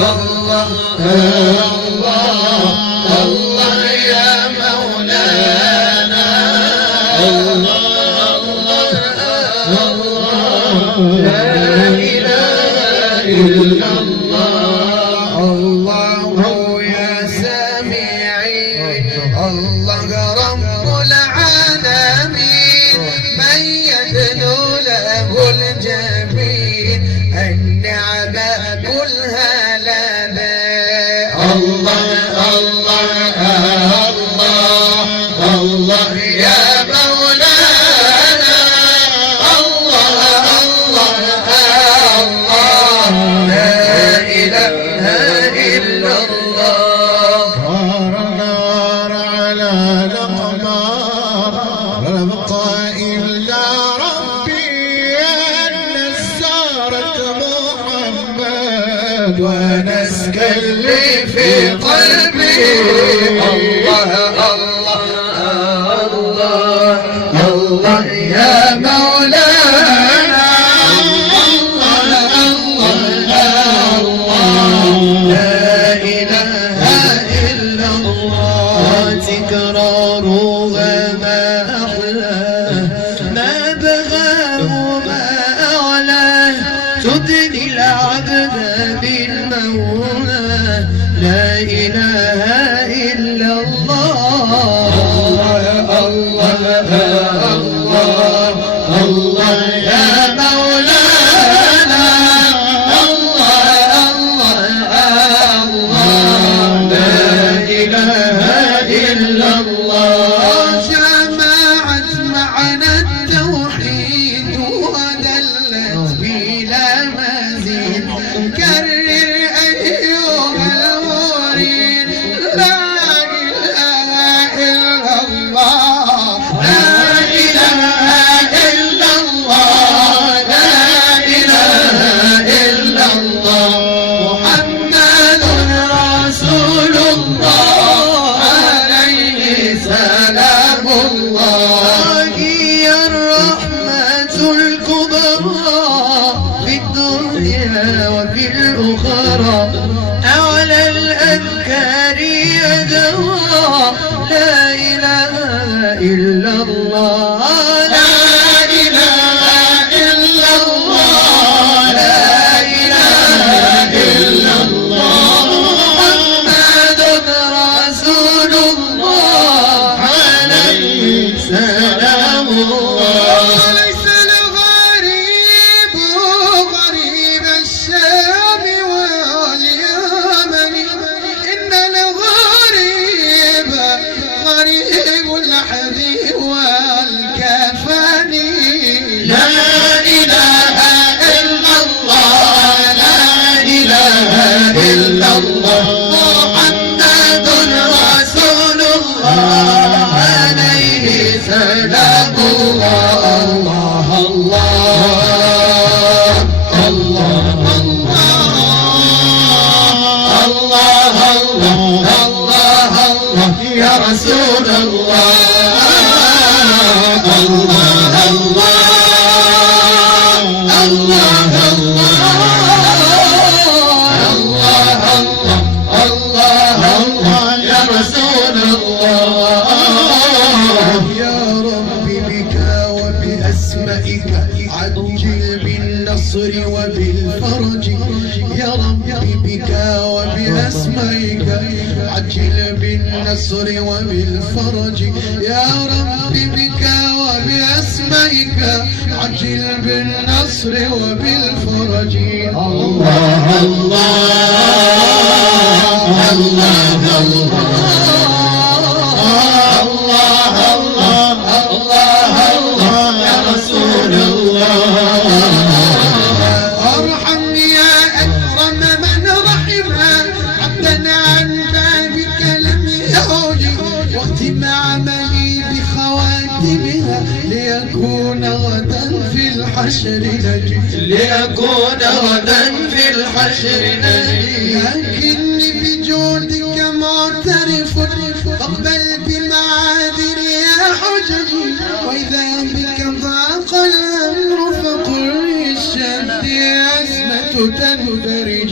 الله الله الله يا مولانا الله الله لا إله إلا الله الله يا سميعي الله رب العالمين من يدنو له الجميل النعمة كلها لنا الله الله الله الله يا مولانا الله الله الله لا إله إلا الله نار على الأقمار ربقى إلا ربي أن نسارة محمد ونسك اللي في قلبي الله الله الله الله يا مولانا الله الله الله لا إله إلا الله تكرارها ما أحلاه ما بغاه ما أعلاه تدني العبد بالمولى لا إله إلا الله الله الله الله يا مولانا الله الله الله لا إله إلا الله جمعت معنا التوحيد ودلت بلا مزيد كرر أيها المريد لا إله إلا الله لا إله إلا الله لا إله إلا الله محمد رسول الله عليه سلام الله هي الرحمة الكبرى في الدنيا وفي الأخرى أعلى الأذكار يدوى لا إله إلا الله لا إله إلا الله لا إله إلا الله محمد رسول الله عليه سلام الله ليس الغريب غريب الشام واليمن إن الغريب غريب الحبيب والكفن لا إله إلا الله لا إله إلا الله محمد رسول الله عليه سلام الله الله الله الله الله الله الله يا رسول الله الله الله الله الله الله يا رسول الله يا رب بك وبأسمائك عجل بالنصر وبالفرج يا رب بك وبأسمائك عجل بالنصر وبالفرج يا رب بك وبأسمائك عجل بالنصر وبالفرج الله الله الله الله الله الله يا رسول الله ارحم يا اكرم من رحم عبدا عن بابك لم يعج واختم عملي بخواتمها ليكون غدا في الحشر نجي ليكون غدا في الحشر نجي لكني بجودك معترف فاقبل بمعاذري يا حججي واذا بك ضاق الامر فقل للشد ازمه تنفرج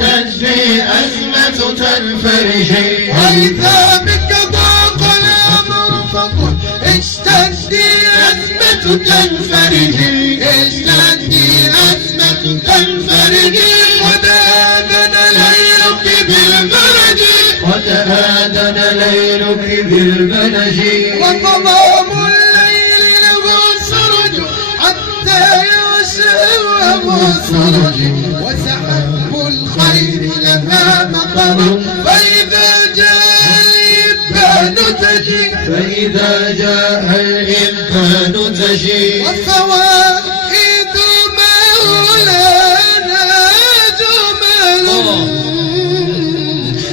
اشتدي أزمة تنفرجي وإذا بك ضاق الأمر فقل اشتدي أزمة تنفرجي اشتدي أزمة تنفرجي وتآذن ليلك بالبلج وتآذن ليلك بالبلج وظلام الليل له سرج حتى يغشى سرج وسحب الخير لها مطر فإذا جاء الإبان تجي فإذا جاء الإنسان تجي والفوائد مولانا جمل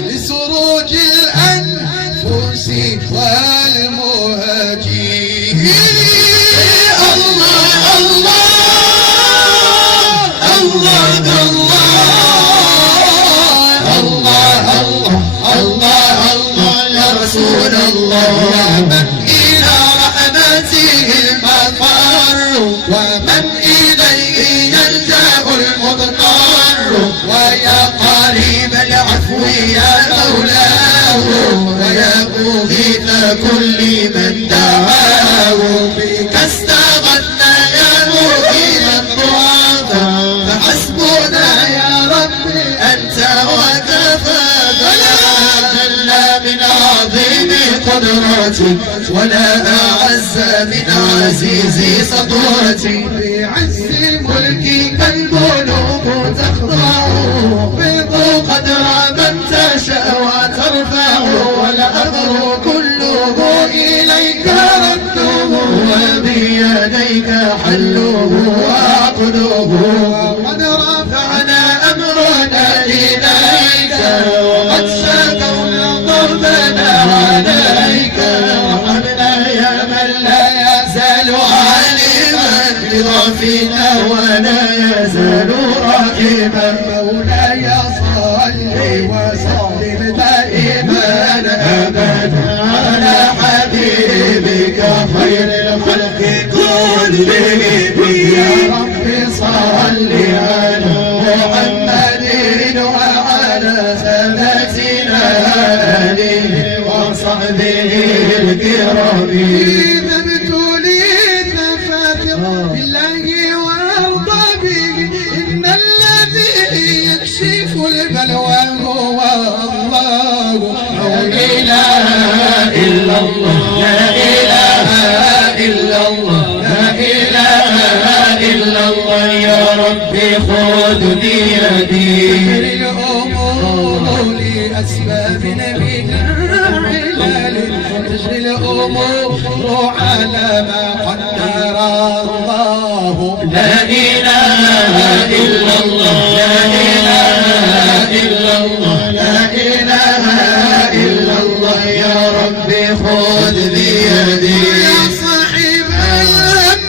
لسروج الأنفس والمهاجي الله الله الله الله الله الله الله يا رسول الله يا من إلى رحمته المفر ومن إليه يلجأ المضطر ويا قريب العفو يا مولاه ويا مغيث كل من دعاه بك استغثنا يا مغيث الضعفاء فحسبنا يا رب أنت وكفى فلا جل من عظيم قدرتي ولا أعز من عزيز سطوتي بعز ملكك الملوك تخضع بضو قدر من تشاء وترفع والأمر كله إليك رده وبيديك حله وعقده وقد رفعنا أمرنا إليك وقد شكونا ضربنا عليك وارحمنا يا من لا يزال عالما بضعفنا ولا يزال رحيما مولاي صل وسلم دائما ابدا على حبيبك خير الخلق كلهم يا رب صل على محمد وعلى سادتنا آله وصحبه الكرام إذا ابتليت فاتر بالله وارضى به إن الذي يكشف البلوى هو الله لا إله إلا الله لا إله إلا الله لا إله إلا الله يا ربي خذ بيدي الأمور لأسباب بلا علل تجري الأمور على ما قدر الله لا إله إلا الله لا إله إلا الله لا إله إلا الله يا ربي خذ بيدي يا صاحب الهم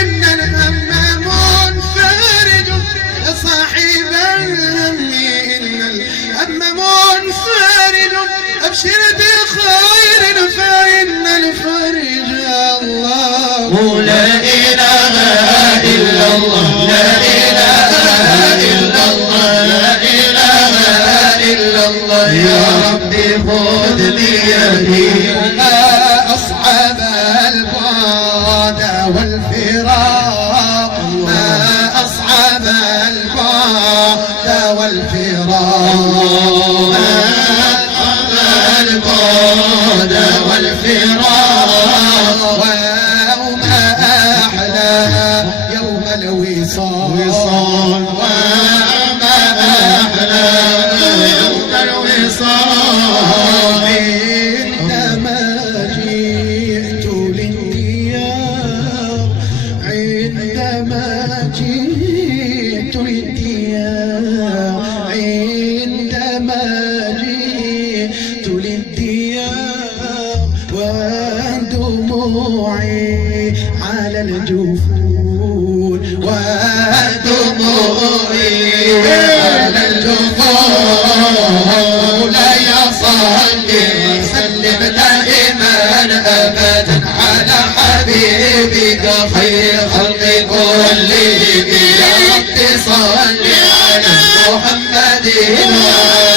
إن الهم منفرج يا صاحب الهم إن الهم منفرج أبشر بخير فإن الفرج الله لا إله إلا الله لا إله إلا الله لا إله إلا الله يا ربي خذ بيدي ما أصحاب البعد والفراق ما أصحاب البعد والفراق البعد والفراق وما أحلى يوم الوصال وما أحلى يوم الوصال عندما جئت للديار عندما جئت للديار عندما جئت للديار ودموعي على الجفون ودموعي على الجفون لا يصلي وسلم دائما ابدا على حبيبك خير خلق كلهم يا رب صل على محمد إله